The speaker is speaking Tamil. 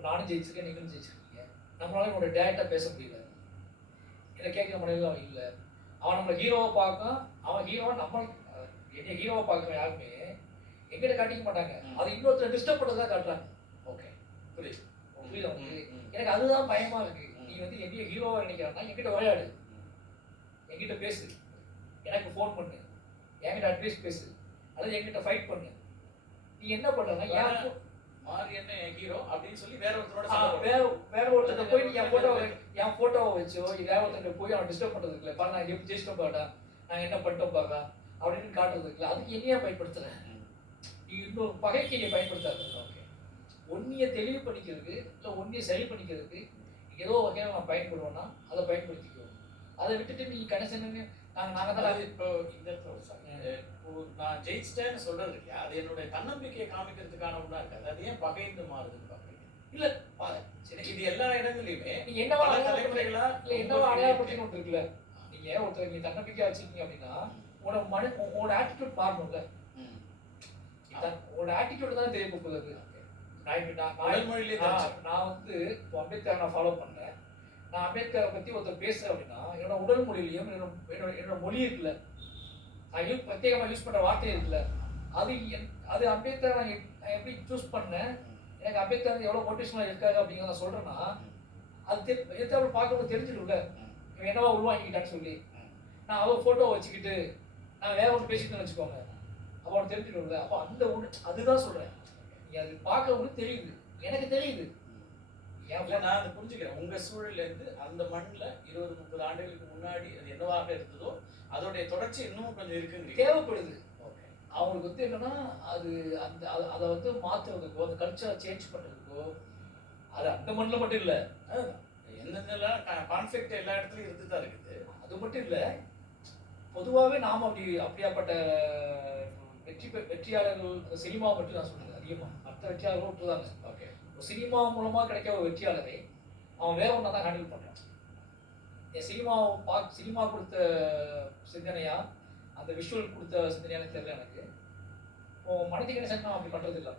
இப்போ நானும் ஜெயிச்சிருக்கேன், நீங்களும் ஜெயிச்சிருக்கீங்க. நம்மளால என்னோட டேரக்டா பேச முடியல. என்ன கேட்கிற மனைவில அவன் இல்ல. அவன் நம்மள ஹீரோவா பார்க்கான். அவன் ஹீரோவா நம்ம என்னைய ஹீரோவா பார்க்குற யாருமே என்கிட்ட காட்டிக்க மாட்டாங்க. அது இன்னொருத்தர் டிஸ்டர்ப் பண்றதா காட்டுறாங்க. ஓகே. புரியுது. புரியுதா உங்களுக்கு? எனக்கு அதுதான் பயமா இருக்கு. நீ வந்து என்னைய ஹீரோவா நினைக்கிறன்னா என்கிட்ட உரையாடு. என்கிட்ட பேசு. எனக்கு ஃபோன் பண்ணு. என்கிட்ட அட்வைஸ் பேசு. அல்லது என்கிட்ட ஃபைட் பண்ணு. நீ என்ன பண்றன்னா ஏன் மாறி என்ன ஹீரோ அப்படின்னு சொல்லி வேற ஒருத்தரோட வேற ஒருத்தர் போய் நீ என் போட்டோவை வச்சோ வேற ஒருத்தர் போய் அவன் டிஸ்டர்ப் பண்றது இல்லை. பாரு நான் எப்படி ஜெயிச்சிட்டோம் பாடா, நான் என்ன பண்ணிட்டோம் பாருடா அப்படின்னு காட்டுறது இருக்குல்ல. அதுக்கு என்னையா பயன்படுத்துறேன்? நீ இன்னொரு பகைக்கு நீ பயன்படுத்தாது. ஓகே. ஒன்னிய தெளிவு பண்ணிக்கிறதுக்கு இல்லை ஒன்னிய சரி பண்ணிக்கிறதுக்கு ஏதோ வகையில் நான் பயன்படுவேன்னா அதை பயன்படுத்திக்குவோம். அதை விட்டுட்டு நீ கடைசி நாங்க தான் இப்போ இந்த இப்போ நான் ஜெயிச்சிட்டேன்னு சொல்றது இல்லையா, அது என்னுடைய தன்னம்பிக்கையை காமிக்கிறதுக்கான ஒன்றா இருக்காது. அது ஏன் பகைந்து மாறுதுன்னு பார்க்குறீங்க? இல்ல சரி, இது எல்லா இடங்களிலுமே நீ என்னவா தலைமுறைகளா என்னவா அடையாளப்படுத்தின்னு ஒன்று இருக்குல்ல. நீங்க ஒருத்தர் நீ தன்னம்பிக்கை வச்சிருக்கீங்க அப்படின்னா உன்னோட ஆட்டிடியூட் மாறணும்ல. உன்னோட ஆட்டிடியூட் தான் தெரிய போகுது. நான் வந்து அம்பேத்கர் நான் ஃபாலோ பண்றேன். நான் அம்பேத்கரை பத்தி ஒருத்தர் பேசுறேன் அப்படின்னா என்னோட உடல் மொழியிலையும் என்னோட மொழி இருக்குல்ல, நான் பிரத்யேகமா யூஸ் பண்ற வார்த்தை இருக்குல்ல, அது அம்பேத்கர் நான் எப்படி சூஸ் பண்ணேன், எனக்கு அம்பேத்கர் எவ்வளவு மோட்டிவேஷனா இருக்காரு அப்படிங்கிறத நான் சொல்றேன்னா அது எதிர்த்தாப்புல பார்க்கும்போது தெரிஞ்சிடும்ல இவன் என்னவா உருவாக்கிட்டான்னு சொல்லி. நான் அவன் போட்டோ வச்சுக்கிட்டு நான் வேற ஒன்று பேசிட்டு வச்சுக்கோங்க, அப்போ அவனுக்கு தெரிஞ்சிடும்ல. அப்போ அதுதான் சொல்றேன். நீ அது பார்க்கறவங்களுக்கு தெரியுது, எனக்கு தெரியுது. நான் அதை புரிஞ்சுக்கிறேன். உங்க சூழல்ல இருந்து அந்த மண்ணில் 20-30 ஆண்டுகளுக்கு முன்னாடி அது என்னவாக இருந்ததோ அதோடைய தொடர்ச்சி இன்னும் கொஞ்சம் இருக்குங்க தேவைப்படுது. அவங்களுக்கு வந்து என்னன்னா அது அதை வந்து மாற்றுறதுக்கோ அந்த கல்ச்சரை சேஞ்ச் பண்ணுறதுக்கோ அது அந்த மண்ணில் மட்டும் இல்லை, என்னென்னலாம் கான்ஃப்ளிக்ட் எல்லா இடத்துலையும் இருந்து தான் இருக்குது. அது மட்டும் இல்லை, பொதுவாகவே நாம் அப்படியாப்பட்ட வெற்றியாளர்கள் சினிமா மட்டும் நான் சொல்றது அதிகமாக மற்ற வெற்றியாளர்களும் விட்டுதாங்க. ஓகே. சினிமா மூலமாக கிடைக்கிற ஒரு வெற்றியாளரை அவன் வேற ஒன்றா தான் ஹேண்டில் பண்ணுறான். என் சினிமா கொடுத்த சிந்தனையா அந்த விஷுவல் கொடுத்த சிந்தனையான தெரியல எனக்கு. இப்போ மனதிகன சட்டம் அப்படி பண்ணுறது இல்லை.